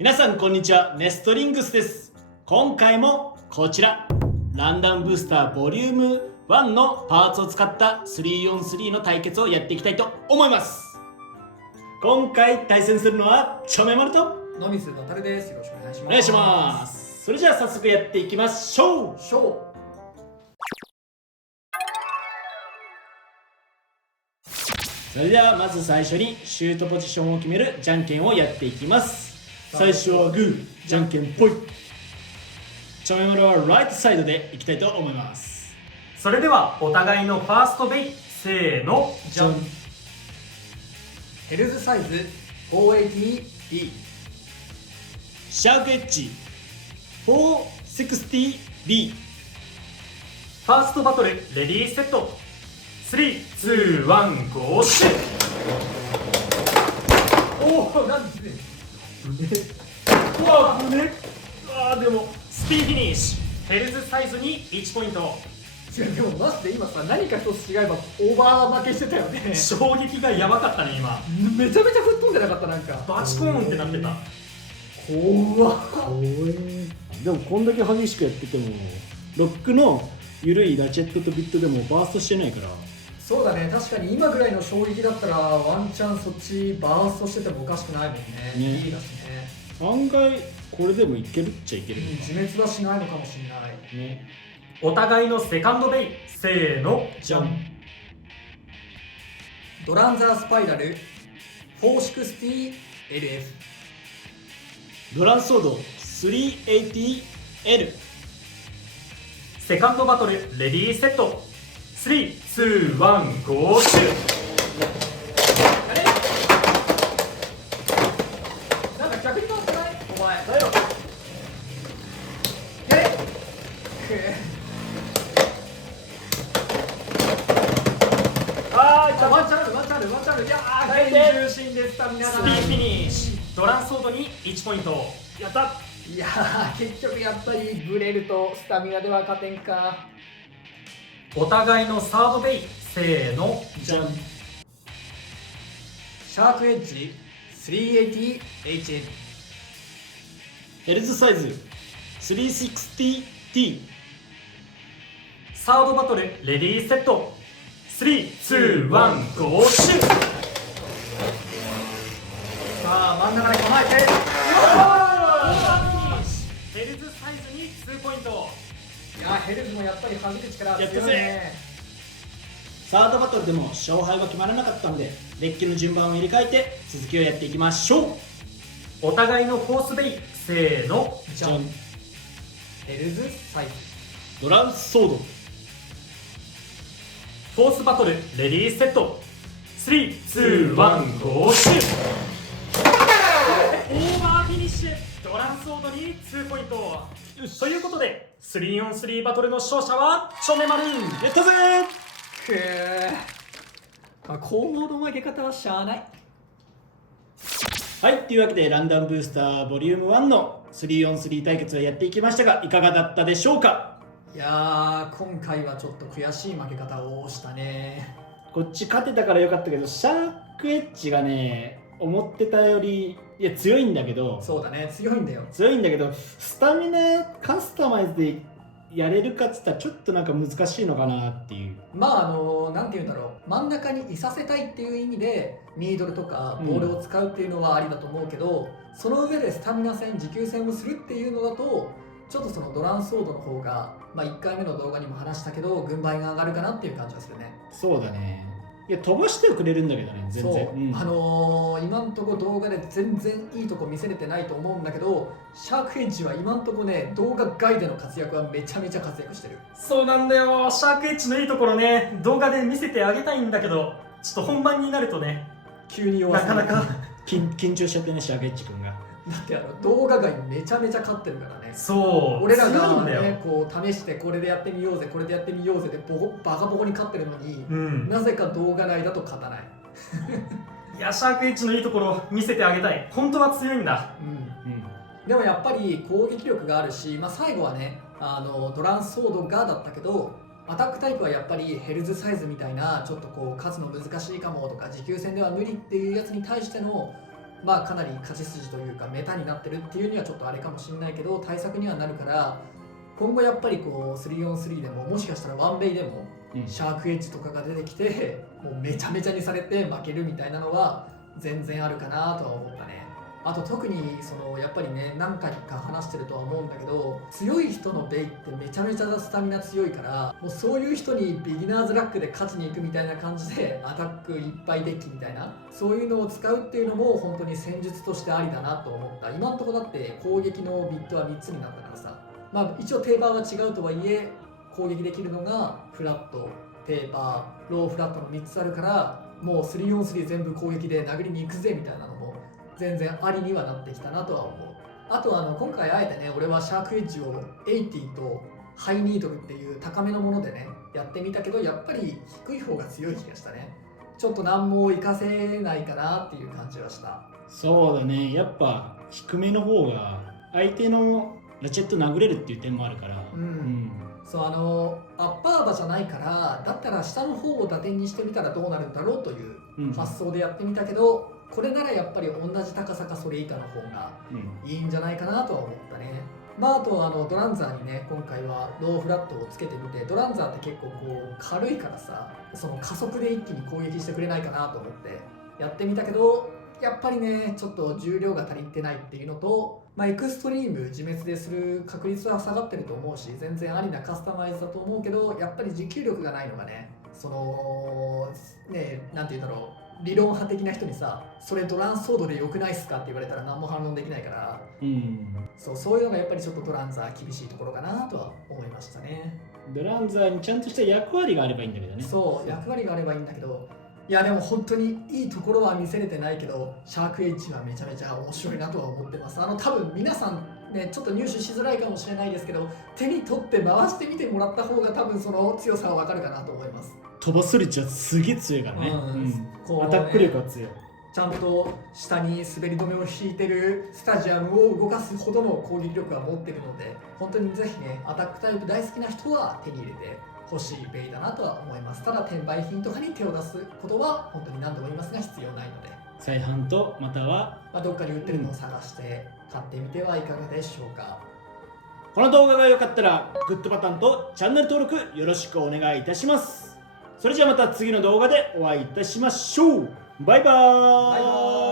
皆さんこんにちは、ネストリングスです。今回もこちらランダムブースターボリューム1のパーツを使った 3on3 の対決をやっていきたいと思います。今回対戦するのはチョメマルとノミスのタルです。よろしくお願いします。お願いします。それじゃあ早速やっていきましょう。それではまず最初にシュートポジションを決めるじゃんけんをやっていきます。最初はグー、じゃんけんぽい。チョメマルはライトサイドでいきたいと思います。それではお互いのファーストベイ、せーの、じゃん。ヘルズサイズ 480B、 シャークエッジ 460B。 ファーストバトルレディーセット、3、2、1、ゴーシュ。おお、なんでうわー、胸。でもスピンフィニッシュ。ヘルズサイズに1ポイント。違う、でもマジで今さ、何か一つ違えばオーバー負けしてたよね。衝撃がやばかったね今。めちゃめちゃ吹っ飛んでなかった。なんかバチコーンってなってた。怖っ。でもこんだけ激しくやっててもロックの緩いラチェットとビットでもバーストしてないから。そうだね、確かに今ぐらいの衝撃だったらワンチャンそっちバーストしててもおかしくないもんね。いいだしね。案外これでもいけるっちゃいけるのか自滅はしないのかもしれないね。お互いのセカンドベイ、せーの、じゃん。ドランザースパイラル 460LF、 ドランソード 380L。 セカンドバトルレディーセット、3、2、1、ゴーシュ。あれなんか逆に回ってない？お前だよ。ワンチャンある、ワンチャンある、ワンチャンある。いやー、大重心でスタミナがスピンフィニッシュ。ドランソードに1ポイント。やった。いやー、結局やっぱりブレるとスタミナでは勝てんか。お互いのサードベイ、せーの、じゃん。シャークエッジ 380HN、 ヘルズサイズ 360T。 サードバトルレディーセット、3、2、1、ゴーシュ。さあ真ん中で構えて、ヘルズサイズに2ポイント。いやー、ヘルズもやっぱり弾く力強いやったぜね。サードバトルでも勝敗は決まらなかったのでデッキの順番を入れ替えて続きをやっていきましょう。お互いのフォースベイ、せーの、じゃん。ヘルズサイズ、ドランソードフォースバトルレディーセット、3、2、1、ゴーシュ。オーバーフィニッシュ。ドランソードに2ポイント。ということで 3on3 バトルの勝者はチョメマル。やったぜくー、まあ、高濃度の負け方はしゃあない。はい、というわけでランダムブースターボリューム1の 3on3 対決をやっていきましたがいかがだったでしょうか。いやー、今回はちょっと悔しい負け方をしたね。こっち勝てたからよかったけどシャークエッジがね思ってたより強いんだけどそうだね、強いんだよ。スタミナカスタマイズでやれるかっつったらちょっとなんか難しいのかなっていう。まあなんて言うんだろう、真ん中にいさせたいっていう意味でミードルとかボールを使うっていうのはありだと思うけど、その上でスタミナ戦、持久戦をするっていうのだとちょっとそのドランソードの方が、まあ、1回目の動画にも話したけど軍配が上がるかなっていう感じがするね。そうだね。いや飛ばしてはくれるんだけどね全然。そう、今んとこ動画で全然いいとこ見せれてないと思うんだけど、シャークエッジは今んとこね、動画外での活躍はめちゃめちゃ活躍してる。そうなんだよ、シャークエッジのいいところね動画で見せてあげたいんだけどちょっと本番になるとね急に弱さなかなか緊張しちゃってねシャークエッジ君が。だって動画外めちゃめちゃ勝ってるからね。そう俺ら強いがんだよ。ね、こう試してこれでやってみようぜ、これでやってみようぜでバカボコに勝ってるのに、なぜか動画内だと勝たない。いやシャークエッジのいいところ見せてあげたい。本当は強いんだ。でもやっぱり攻撃力があるし、まあ、最後はねドランソードがだったけど、アタックタイプはやっぱりヘルズサイズみたいなちょっとこう勝つの難しいかもとか持久戦では無理っていうやつに対してのまあかなり勝ち筋というかメタになってるっていうにはちょっとあれかもしれないけど対策にはなるから、今後やっぱりこう 3on3 でももしかしたらワンベイでもシャークエッジとかが出てきてもうめちゃめちゃにされて負けるみたいなのは全然あるかなとは思ったね。あと特にやっぱりね何回か話してるとは思うんだけど、強い人のベイってめちゃめちゃスタミナ強いから、もうそういう人にビギナーズラックで勝ちに行くみたいな感じでアタックいっぱいデッキみたいなそういうのを使うっていうのも本当に戦術としてありだなと思った。今のところだって攻撃のビットは3つになったからさ、まあ一応定番は違うとはいえ攻撃できるのがフラット、テーパー、ローフラットの3つあるから、もう 3on3 全部攻撃で殴りに行くぜみたいなのも全然ありにはなってきたなとは思う。あと今回あえてね俺はシャークエッジを80とハイニードルっていう高めのものでねやってみたけど、やっぱり低い方が強い気がしたね。ちょっと何も活かせないかなっていう感じはした。そうだね、やっぱ低めの方が相手のラチェット殴れるっていう点もあるから、そうアッパーバじゃないから、だったら下の方を打点にしてみたらどうなるんだろうという発想でやってみたけど、これならやっぱり同じ高さかそれ以下の方がいいんじゃないかなとは思ったね。まああとドランザーにね今回はローフラットをつけてみて、ドランザーって結構こう軽いからさ、その加速で一気に攻撃してくれないかなと思ってやってみたけど、やっぱりねちょっと重量が足りてないっていうのと、エクストリーム自滅でする確率は下がってると思うし全然ありなカスタマイズだと思うけど、やっぱり持久力がないのがね、なんて言うんだろう、理論派的な人にさそれドランソードで良くないっすかって言われたら何も反論できないから、そういうのがやっぱりちょっとドランザー厳しいところかなとは思いましたね。ドランザーにちゃんとした役割があればいいんだけどね。そう役割があればいいんだけど、いやでも本当にいいところは見せれてないけど、シャークエッジはめちゃめちゃ面白いなとは思ってます。多分皆さんねちょっと入手しづらいかもしれないですけど、手に取って回してみてもらった方が多分その強さはわかるかなと思います。飛ばするちはすげえ強いからね。こうねアタック力は強い。ちゃんと下に滑り止めを引いてるスタジアムを動かすほどの攻撃力は持ってるので、本当にぜひねアタックタイプ大好きな人は手に入れて欲しいベイだなとは思います。ただ転売品とかに手を出すことは本当に何度も言いますが必要ないので、再販とまたは、どっかに売ってるのを探して買ってみてはいかがでしょうか。この動画が良かったらグッドボタンとチャンネル登録よろしくお願いいたします。それじゃあまた次の動画でお会いいたしましょう。バイバーイ。